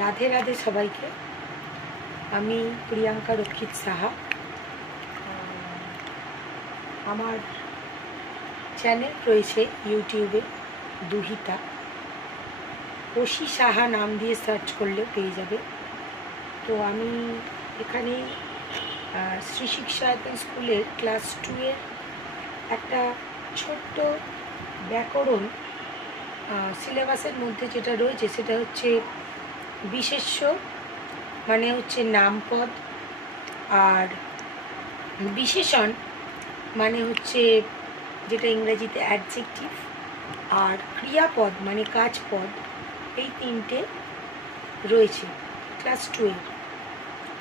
রাধে রাধে সবাইকে। আমি প্রিয়াঙ্কা রক্ষিত সাহা। আমার চ্যানেল রয়েছে ইউটিউবে দুহিতা, ওশি সাহা নাম দিয়ে সার্চ করলে পেয়ে যাবে। তো আমি এখানে শ্রী শিক্ষায়তন স্কুলের ক্লাস 2 এর একটা ছোট্ট ব্যাকরণ সিলেবাসের মধ্যে যেটা রয়েছে সেটা হচ্ছে বিশেষ্য, মানে হচ্ছে নামপদ, আর বিশেষণ মানে হচ্ছে যেটা ইংরেজিতে অ্যাডজেক্টিভ, আর ক্রিয়াপদ মানে কাজপদ। এই তিনটে রয়েছে ক্লাস 2 এর।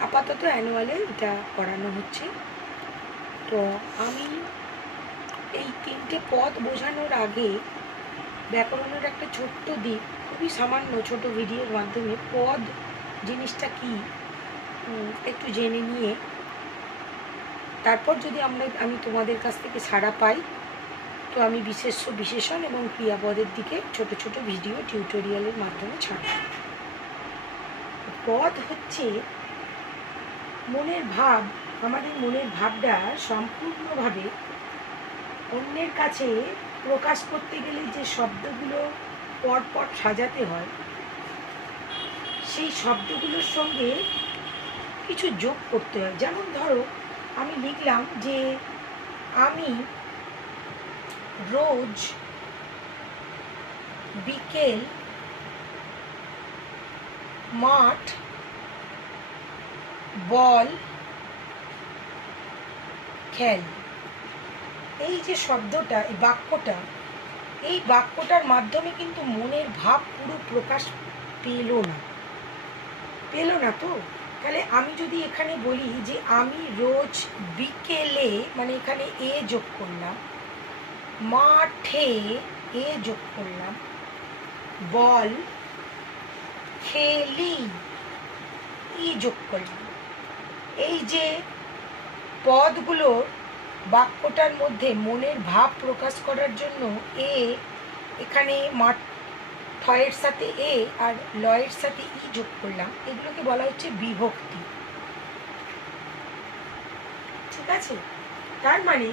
আপাতত অ্যানুয়ালে এটা পড়ানো হচ্ছে। তো আমি এই তিনটে পদ বোঝানোর আগে ব্যাকরণের একটা ছোট্ট দিক, খুবই সামান্য ছোট ভিডিওর মাধ্যমে পদ জিনিসটা কি একটু জেনে নিয়ে তারপর যদি আমি তোমাদের কাছ থেকে সাড়া পাই, তো আমি বিশেষ্য, বিশেষণ এবং ক্রিয়াপদের দিকে ছোট ছোট ভিডিও টিউটোরিয়ালের মাধ্যমে ছাড়ব। পদ হচ্ছে মনের ভাব। আমাদের মনের ভাবটা সম্পূর্ণভাবে অন্যের কাছে প্রকাশ করতে গেলে যে শব্দগুলো পরপর সাজাতে হয়, সেই শব্দগুলোর সঙ্গে কিছু যোগ করতে হয়। যেমন ধরো, আমি লিখলাম যে আমি রোজ বিকেল মাঠ বল খেল। এই যে শব্দটা, এই বাক্যটার মাধ্যমে কিন্তু মনের ভাব পুরো প্রকাশ পেল না। তো তাহলে আমি যদি এখানে বলি যে আমি রোজ বিকেলে, মানে এখানে এ যোগ করলাম, মাঠে এ যোগ করলাম, বল খেলি ই যোগ করলাম। এই যে পদগুলো বাক্যটার মধ্যে মনের ভাব প্রকাশ করার জন্য এখানে ঠয়ের সাথে এ আর লয়ের সাথে ই যোগ করলাম, এগুলোকে বলা হচ্ছে বিভক্তি। ঠিক আছে? তার মানে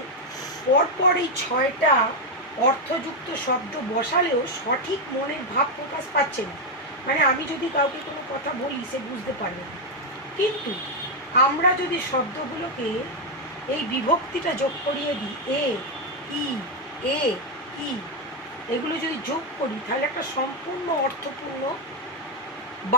পরপর এই 6টা অর্থযুক্ত শব্দ বসালেও সঠিক মনের ভাব প্রকাশ পাচ্ছে না। মানে আমি যদি কাউকে কোনো কথা বলি, সে বুঝতে পারবে না। কিন্তু আমরা যদি শব্দগুলোকে এই বিভক্তিটা যোগ করিয়ে দিই, এ ই এগুলো যদি যোগ করি, তাহলে একটা সম্পূর্ণ অর্থপূর্ণ